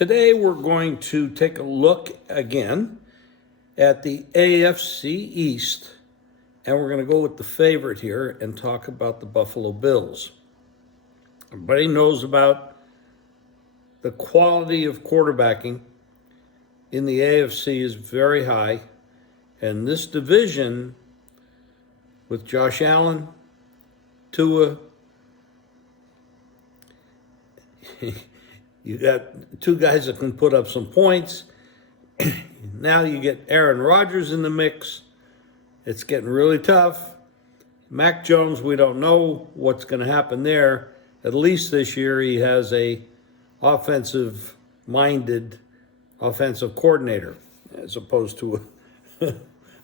Today we're going to take a look again at the AFC East, and we're going to go with the favorite here and talk about the Buffalo Bills. Everybody knows about the quality of quarterbacking in the AFC is very high, and this division with Josh Allen, Tua, you got two guys that can put up some points. Now you get Aaron Rodgers in the mix. It's getting really tough. Mac Jones, we don't know what's going to happen there. At least this year he has a offensive-minded offensive coordinator as opposed to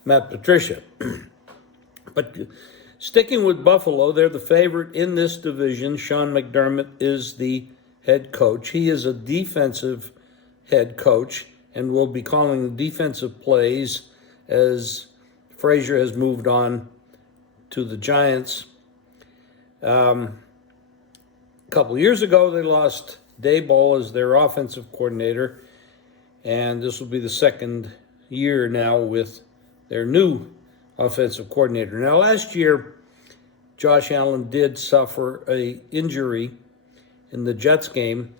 Matt Patricia. But sticking with Buffalo, they're the favorite in this division. Sean McDermott is the head coach. He is a defensive head coach and will be calling the defensive plays as Frazier has moved on to the Giants. A couple years ago, they lost Daboll as their offensive coordinator, and this will be the second year now with their new offensive coordinator. Now, last year, Josh Allen did suffer an injury in the Jets game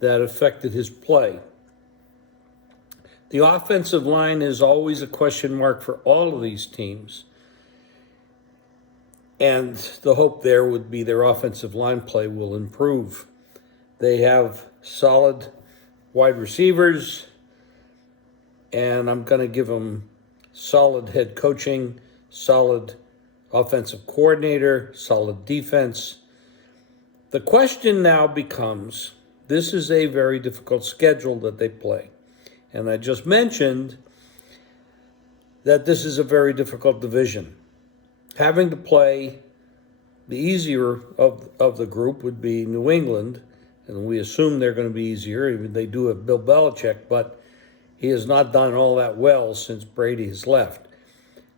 that affected his play. The offensive line is always a question mark for all of these teams. And the hope there would be their offensive line play will improve. They have solid wide receivers, and I'm going to give them solid head coaching, solid offensive coordinator, solid defense. The question now becomes, this is a very difficult schedule that they play. And I just mentioned that this is a very difficult division. Having to play the easier of the group would be New England, and we assume they're going to be easier. They do have Bill Belichick, but he has not done all that well since Brady has left.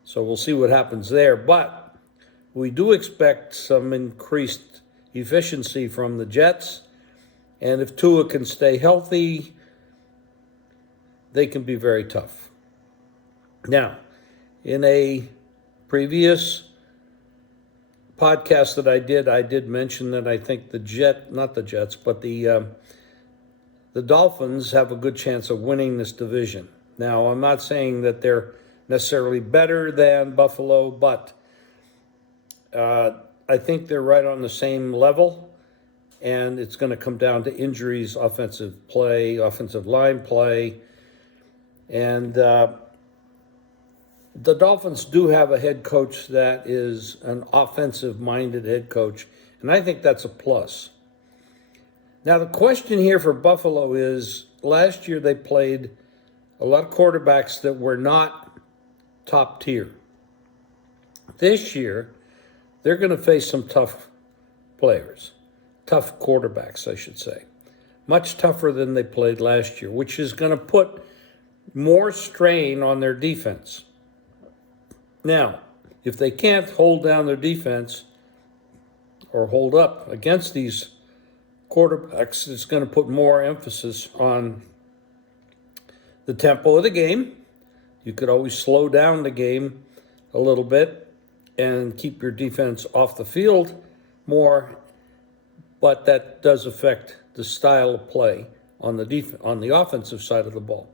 So we'll see what happens there. But we do expect some increased efficiency from the Jets, and if Tua can stay healthy, they can be very tough. Now, in a previous podcast that I did mention that I think the Dolphins have a good chance of winning this division. Now, I'm not saying that they're necessarily better than Buffalo, but I think they're right on the same level, and it's going to come down to injuries, offensive play, offensive line play. And the Dolphins do have a head coach that is an offensive-minded head coach, and I think that's a plus. Now, the question here for Buffalo is, last year they played a lot of quarterbacks that were not top tier. This year, they're going to face some tough players, tough quarterbacks, I should say. Much tougher than they played last year, which is going to put more strain on their defense. Now, if they can't hold down their defense or hold up against these quarterbacks, it's going to put more emphasis on the tempo of the game. You could always slow down the game a little bit and keep your defense off the field more, but that does affect the style of play on the offensive side of the ball.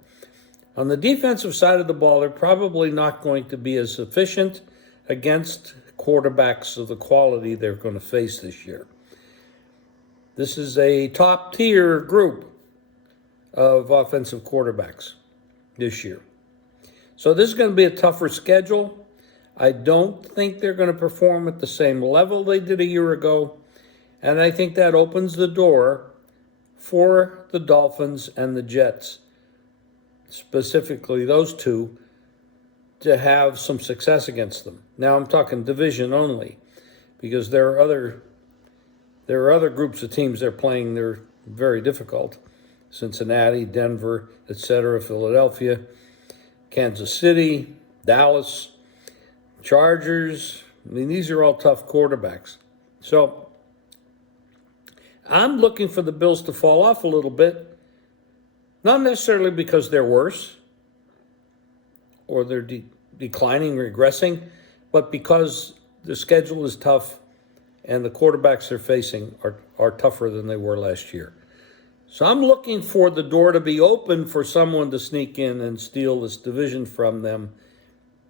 On the defensive side of the ball, they're probably not going to be as efficient against quarterbacks of the quality they're going to face this year. This is a top-tier group of offensive quarterbacks this year. So this is going to be a tougher schedule. I don't think they're going to perform at the same level they did a year ago, and I think that opens the door for the Dolphins and the Jets, specifically those two, to have some success against them. Now I'm talking division only, because there are other groups of teams they're playing. They're very difficult. Cincinnati, Denver, etc., Philadelphia, Kansas City, Dallas, Chargers. I mean, these are all tough quarterbacks. So I'm looking for the Bills to fall off a little bit Not necessarily because they're worse or they're declining, regressing, but because the schedule is tough and the quarterbacks they're facing are tougher than they were last year. So I'm looking for the door to be open for someone to sneak in and steal this division from them.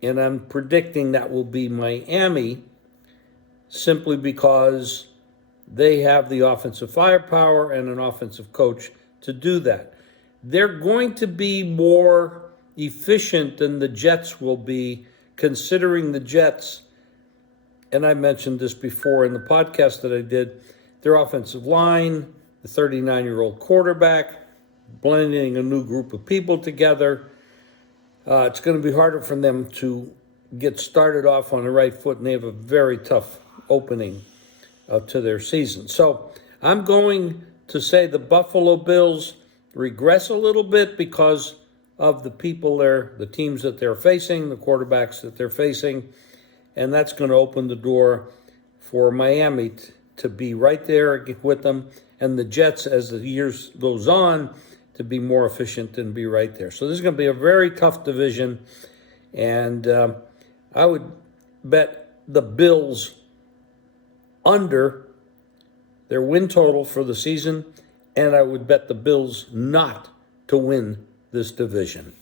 And I'm predicting that will be Miami, simply because they have the offensive firepower and an offensive coach to do that. They're going to be more efficient than the Jets will be, considering the Jets, and I mentioned this before in the podcast that I did, their offensive line, the 39-year-old quarterback, blending a new group of people together. It's going to be harder for them to get started off on the right foot, and they have a very tough opening to their season. So I'm going to say the Buffalo Bills regress a little bit because of the people the teams that they're facing, the quarterbacks that they're facing, and that's going to open the door for Miami to be right there with them, and the Jets, as the years goes on, to be more efficient and be right there. So this is going to be a very tough division, and I would bet the Bills under their win total for the season, and I would bet the Bills not to win this division.